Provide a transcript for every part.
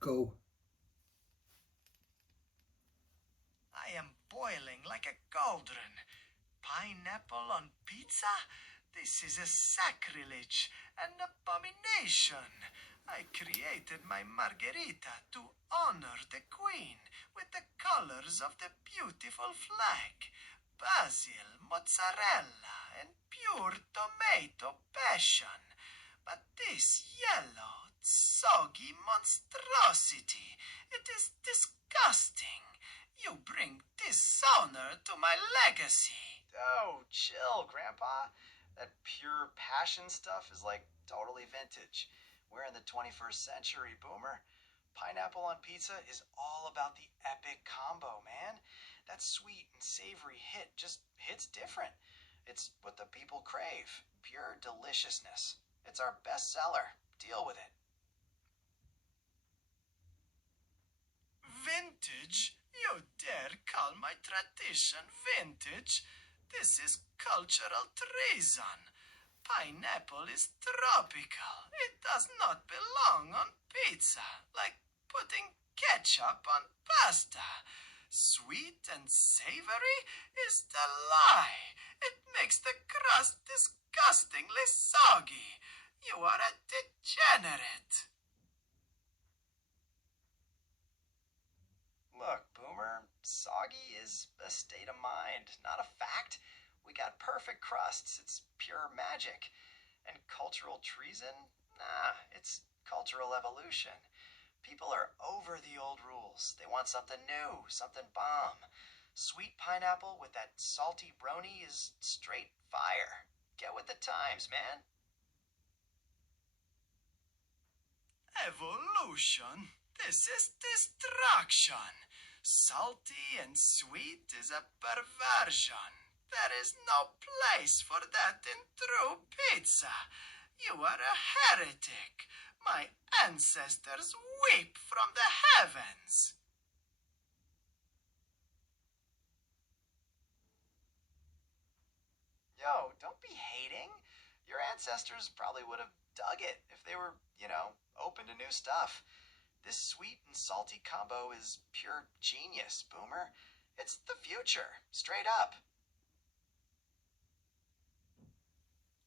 Go. I am boiling like a cauldron. Pineapple on pizza? This is a sacrilege, an abomination. I created my margherita to honor the queen with the colors of the beautiful flag. Basil, mozzarella, and pure tomato passion. But this yellow, soggy monstrosity, it is disgusting. You bring dishonor to my legacy. Oh, chill, Grandpa. That pure passion stuff is like totally vintage. We're in the 21st century, Boomer. Pineapple on pizza is all about the epic combo, man. That sweet and savory hit just hits different. It's what the people crave. Pure deliciousness. It's our best seller. Deal with it. Vintage? You dare call my tradition vintage? This is cultural treason. Pineapple is tropical. It does not belong on pizza, like putting ketchup on pasta. Sweet and savory is the lie. It makes the crust disgustingly soggy. You are a degenerate. Look, Boomer, soggy is a state of mind, not a fact. We got perfect crusts. It's pure magic. And cultural treason? Nah, it's cultural evolution. People are over the old rules. They want something new, something bomb. Sweet pineapple with that salty brony is straight fire. Get with the times, man. Evolution? This is destruction. Salty and sweet is a perversion. There is no place for that in true pizza. You are a heretic. My ancestors weep from the heavens. Yo, don't be hating. Your ancestors probably would have dug it if they were, open to new stuff. This sweet and salty combo is pure genius, Boomer. It's the future, straight up.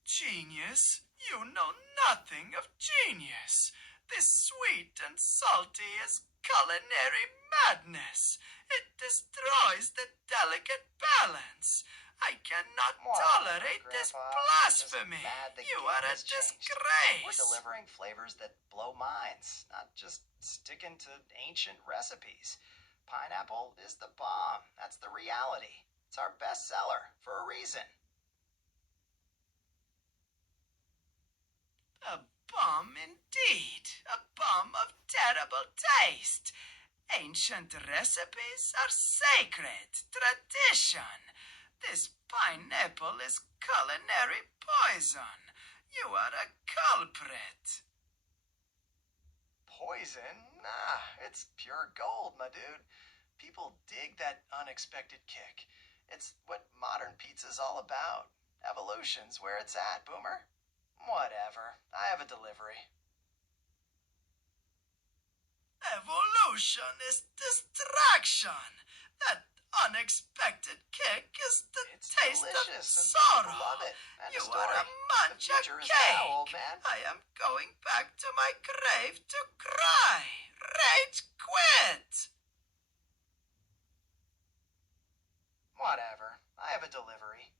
Genius? You know nothing of genius. This sweet and salty is culinary madness. It destroys the delicate balance. I cannot tolerate this blasphemy. You are a disgrace. We're delivering flavors that blow minds, not just sticking to ancient recipes. Pineapple is the bomb. That's the reality. It's our best seller for a reason. A bomb indeed. A bomb of terrible taste. Ancient recipes are sacred. Tradition. This pineapple is culinary poison. You are a culprit. Poison? Nah, it's pure gold, my dude. People dig that unexpected kick. It's what modern pizza's all about. Evolution's where it's at, Boomer. Whatever. I have a delivery. Evolution is distraction. That unexpected kick is the taste of sorrow. Love it. You are a mancha cake. Now, old man. I am going back to my grave to cry. Rage quit. Whatever. I have a delivery.